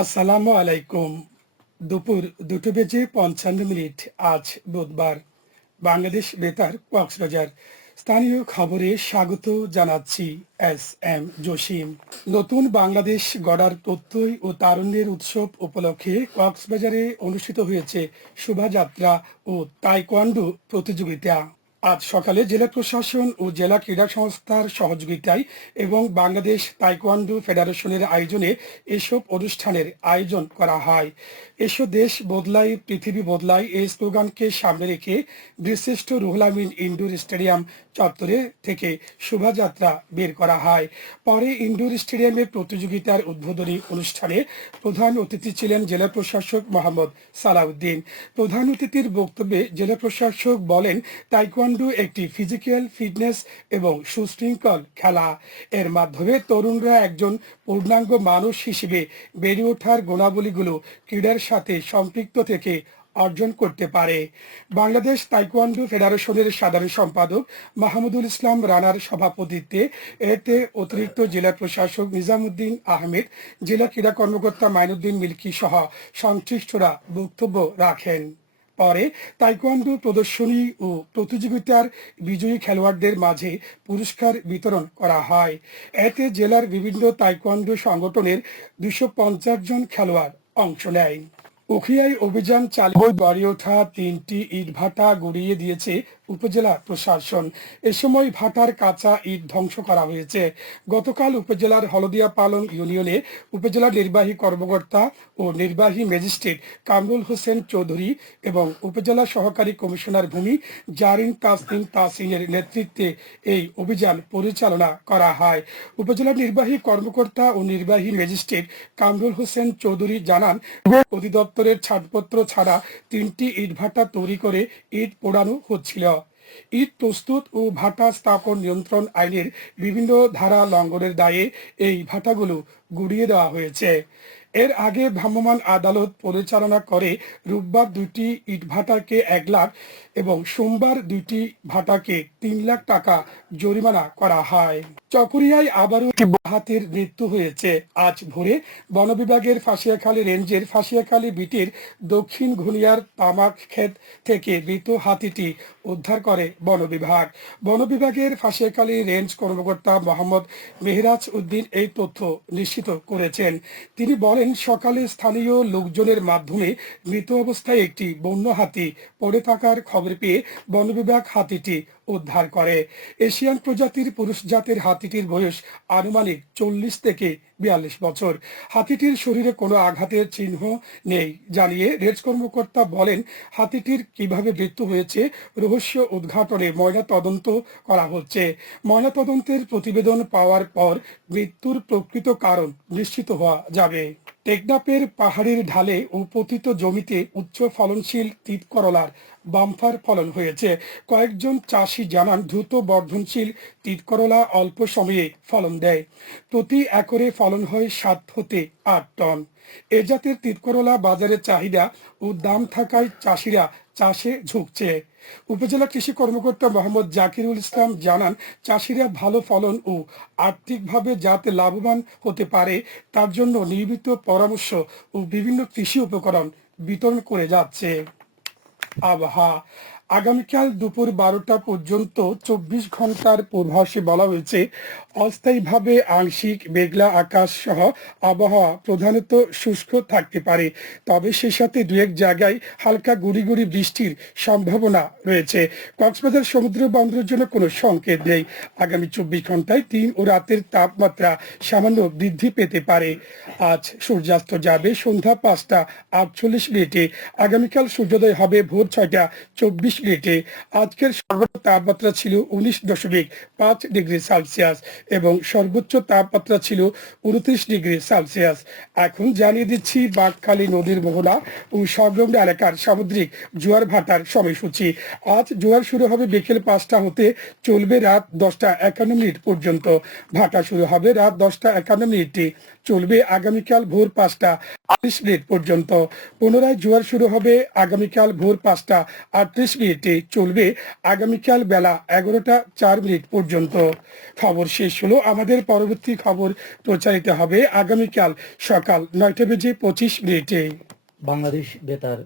আসসালামু আলাইকুম। দুপুর দুটো বেজে পঞ্চান্ন মিনিট। আজ বুধবার। বাংলাদেশ বেতার, কক্সবাজার। স্থানীয় খবরে স্বাগত জানাচ্ছি এস এম জসিম। নতুন বাংলাদেশ গড়ার প্রত্যয় ও তারুণ্যের উৎসব উপলক্ষে কক্সবাজারে অনুষ্ঠিত হয়েছে শোভাযাত্রা ও তাইকোয়ান্ডো প্রতিযোগিতা। আজ সকালে জেলা প্রশাসন ও জেলা ক্রীড়া সংস্থার সহযোগিতায় এবং বাংলাদেশ তাইকোয়ান্ডো ফেডারেশনের আয়োজনে এসব অনুষ্ঠানের আয়োজন করা হয়। এসব দেশ বদলাই পৃথিবী বদলাই এই স্লোগানকে সামনে রেখে বীরশ্রেষ্ঠ রুহুল আমিন ইনডোর স্টেডিয়াম চত্বরে থেকে শোভাযাত্রা বের করা হয়। পরে ইন্ডোর স্টেডিয়ামে প্রতিযোগিতার উদ্বোধনী অনুষ্ঠানে প্রধান অতিথি ছিলেন জেলা প্রশাসক মোহাম্মদ সালাউদ্দিন। প্রধান অতিথির বক্তব্যে জেলা প্রশাসক বলেন, তাইকোয়ান্ডো একটি ফিজিক্যাল ফিটনেস এবং সুশৃঙ্খল খেলা। এর মাধ্যমে তরুণরা একজন পূর্ণাঙ্গ মানুষ হিসেবে বেড়ে ওঠার গুণাবলীগুলো ক্রীড়ার সাথে সম্পৃক্ত থেকে অর্জন করতে পারে। বাংলাদেশ তাইকোয়ান্ডো ফেডারেশনের সাধারণ সম্পাদক মাহমুদুল ইসলাম রানার সভাপতিত্বে এতে অতিরিক্ত জেলা প্রশাসক নিজামুদ্দিন আহমেদ, জেলা ক্রীড়া কর্মকর্তা মাইনুদ্দিন মিল্কি সহ সংশ্লিষ্টরা বক্তব্য রাখেন। পরে। তাইকোয়ান্ডো প্রদর্শনী ও প্রতিযোগিতার বিজয়ী খেলোয়াড়দের মাঝে পুরস্কার বিতরণ করা হয়। এতে জেলার বিভিন্ন তাইকোয়ান্ডো সংগঠনের দুশো জন খেলোয়াড় অংশ নেয়। উখিয়ায় অভিযান চালিয়ে গড়ে ওঠা তিনটি ইট ভাটা গড়িয়ে দিয়েছে উপজেলা প্রশাসন। এ সময় ভাটার কাঁচা ইট ধ্বংস করা হয়েছে। গতকাল উপজেলার হলদিয়া পালং ইউনিয়নে উপজেলা নির্বাহী কর্মকর্তা ও নির্বাহী ম্যাজিস্ট্রেট কামরুল হোসেন চৌধুরী এবং উপজেলা সহকারী কমিশনার ভূমি জারিন তাসনিম তাসিনের নেতৃত্বে এই অভিযান পরিচালনা করা হয়। উপজেলা নির্বাহী কর্মকর্তা ও নির্বাহী ম্যাজিস্ট্রেট কামরুল হোসেন চৌধুরী জানান অধিদপ্তরের ছাড়পত্র ছাড়া তিনটি ইট ভাটা তৈরি করে ইট পোড়ানো হচ্ছিল। ইট প্রস্তুত ও ভাটা স্থাপন নিয়ন্ত্রণ আইনের বিভিন্ন ধারা লঙ্ঘনের দায়ে এই ভাটাগুলো গুড়িয়ে দেওয়া হয়েছে। এর আগে ভ্রাম্যমাণ আদালত পরিচালনা করে রোববার দুটি ইট ভাটাকে এক লাখ এবং সোমবার দুইটি ভাটাকে তিন লাখ টাকা জরিমানা করা হয়। চকরিয়ায় আবারও হাতির মৃত্যু হয়েছে। আজ ভোরে বন বিভাগের ফাঁসিয়াখালী রেঞ্জের ফাঁসিয়াখালী বিটির দক্ষিণ ঘুনিয়ার তামাক ক্ষেত থেকে মৃত হাতিটি উদ্ধার করে বন বিভাগ বন বিভাগের ফাঁসিয়াখালী রেঞ্জ কর্মকর্তা মোহাম্মদ মেহরাজ উদ্দিন এই তথ্য নিশ্চিত করেছেন। তিনি বলেন সকালে স্থানীয় লোকজনের মাধ্যমে মৃত অবস্থায় একটি বন্য হাতি পড়ে থাকার খবর পেয়ে বন বিভাগ হাতিটি উদ্ধার করে। এশিয়ান প্রজাতির পুরুষ জাতের হাতিটির বয়স আনুমানিক চল্লিশ থেকে বিয়াল্লিশ বছর। হাতিটির শরীরে কোনো আঘাতের চিহ্ন নেই জানিয়ে রেঞ্জ কর্মকর্তা বলেন, হাতিটির কীভাবে মৃত্যু হয়েছে, রহস্য উদ্ঘাটনে ময়না তদন্ত করা হচ্ছে। ময়না তদন্তের প্রতিবেদন পাওয়ার পর মৃত্যুর প্রকৃত কারণ নিশ্চিত হওয়া যাবে। টেকনাপের পাহাড়ের ঢালে ও পতিত জমিতে উচ্চ ফলনশীল তিত করলার বাম্পার ফলন হয়েছে। কয়েকজন চাষি জানান, দ্রুত বর্ধনশীল তিত করলা অল্প সময়ে ফলন দেয়। প্রতি একরে ফলন হয় সাত হতে আট টন। এ জাতের তিত করলা বাজারে চাহিদা ও দাম থাকায় চাষিরা চাষে ঝুঁকছে। উপজেলা কৃষি কর্মকর্তা মোহাম্মদ জাকিরুল ইসলাম জানান, চাষিরা ভালো ফলন ও আর্থিকভাবে যাতে লাভবান হতে পারে, তার জন্য নিয়মিত পরামর্শ ও বিভিন্ন কৃষি উপকরণ বিতরণ করে যাচ্ছে। আবহাওয়া আগামীকাল দুপুর বারোটা পর্যন্ত চব্বিশ ঘণ্টার পূর্বাসে বলা হয়েছে, অস্থায়ীভাবে আংশিক মেঘলা আকাশ সহ আবহাওয়া প্রধানত শুষ্ক থাকতে পারে। তবে সে সাথে দু এক জায়গায় হালকা গুড়ি বৃষ্টির সম্ভাবনা রয়েছে। কক্সবাজার সমুদ্র বন্দরের জন্য কোনো সংকেত নেই। আগামী চব্বিশ ঘন্টায় দিন ও রাতের তাপমাত্রা সামান্য বৃদ্ধি পেতে পারে। আজ সূর্যাস্ত যাবে সন্ধ্যা পাঁচটা আটচল্লিশ মিনিটে। আগামীকাল সূর্যোদয় হবে ভোর ছয়টা চব্বিশ মিনিটে আজকের সর্বোচ্চ তাপমাত্রা ছিল উনিশ দশমিক পাঁচ ডিগ্রি সেলসিয়াস এবং সর্বোচ্চ তাপমাত্রা ছিল উনত্রিশ ডিগ্রি সেলসিয়াস। এখন জানিয়ে দিচ্ছি বাঘখালী নদীর মোহনা ও সংলগ্ন এলাকার সামুদ্রিক জোয়ার ভাটার সময়সূচি। আজ জোয়ার শুরু হবে বিকেল পাঁচটা হতে চলবে রাত দশটা একান্ন মিনিট পর্যন্ত। ভাটা শুরু হবে রাত দশটা একান্ন মিনিটে। চলবে আগামীকাল ভোর পাঁচটা আটত্রিশ মিনিট পর্যন্ত। পুনরায় জোয়ার শুরু হবে আগামীকাল ভোর পাঁচটা আটত্রিশ মিনিটে চলবে আগামীকাল বেলা এগারোটা চার মিনিট পর্যন্ত। খবর শেষ হলো। আমাদের পরবর্তী খবর প্রচারিত হবে আগামীকাল সকাল নয়টা বেজে পঁচিশ মিনিটে। বাংলাদেশ বেতার